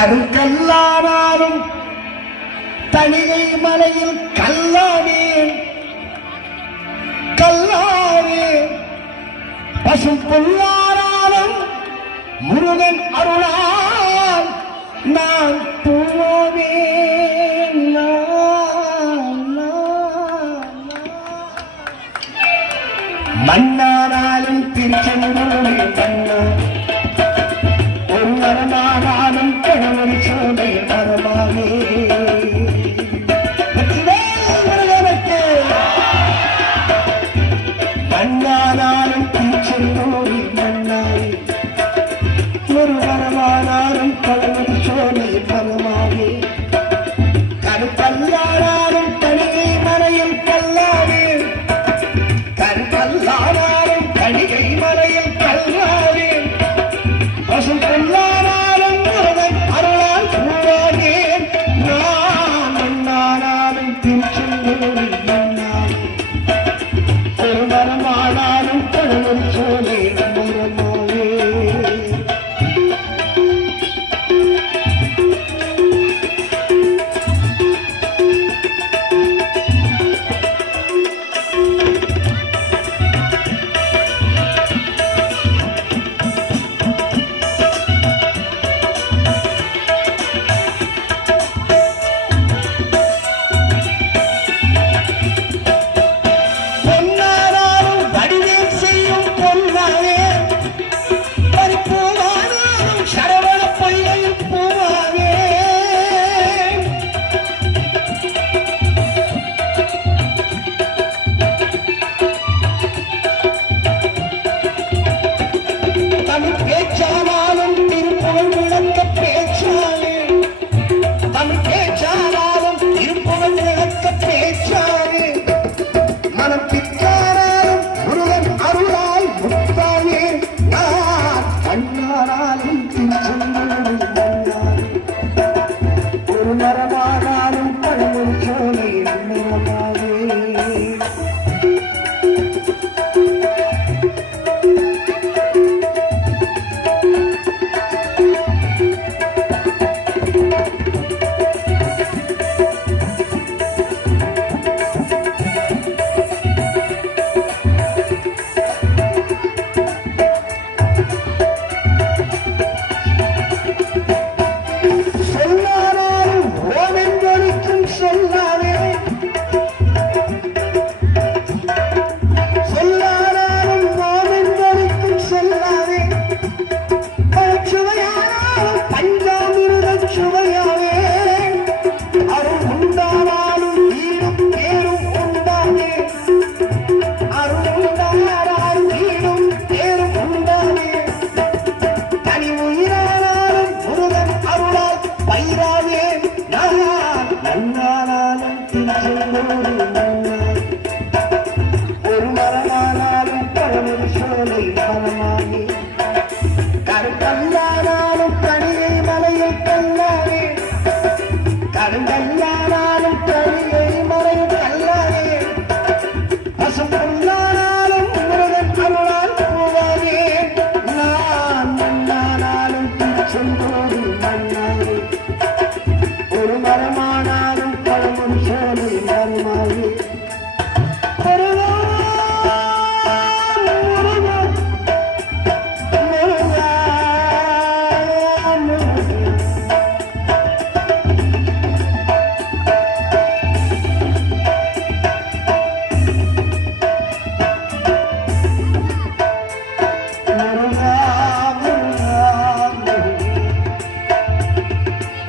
கருங்கல்லானாலும் தனிகை மலையில் கல்லானே கல்லானே பசும் பொல்லானாலும் முருகன் அருளால் நான் தூவே மன்னாராலும் திருச்செந்தூரே தன்னா Hey, hey, hey. கருங்கல்லானாலும் பணியை மலையை கல்லாவே கருங்கல்லா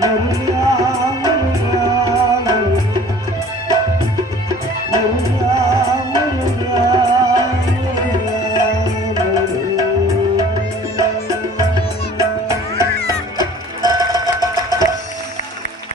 Yeah,